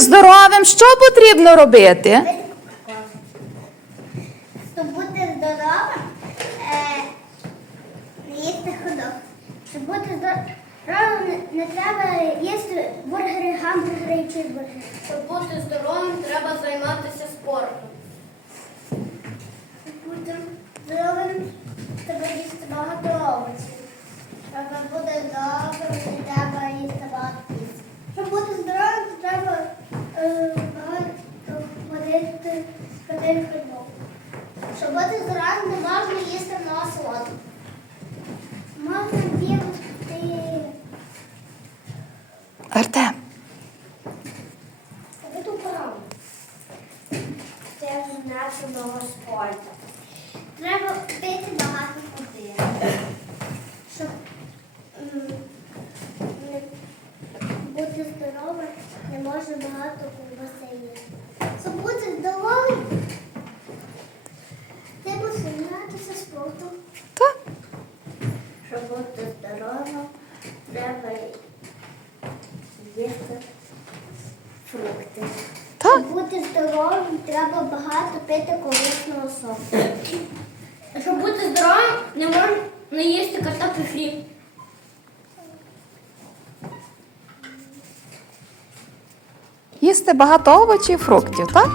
здоровим, що потрібно робити? Щоб бути здоровим, е, не їсти ходок. Щоб бути здоровим, не, не треба їсти бургери, гамбургери і чизбургери. Щоб бути здоровим, треба займатися ходити ходок. Щоб бути здоровим, не можна їсти много солодкого. Можна їсти Артем. Таку пораду. Це знати много спорту. Треба пити багато води. Щоб бути здоровим, не може багато ковбаси їсти. Щоб бути здоровим, треба займатися спортом. Так. Щоб бути здоровим, треба їсти фрукти. Так. Щоб бути здоровим, треба багато пити корисного соку. Щоб бути здоровим, не можна не їсти картоплю фрі. Їсти багато овочів, і фруктів, так?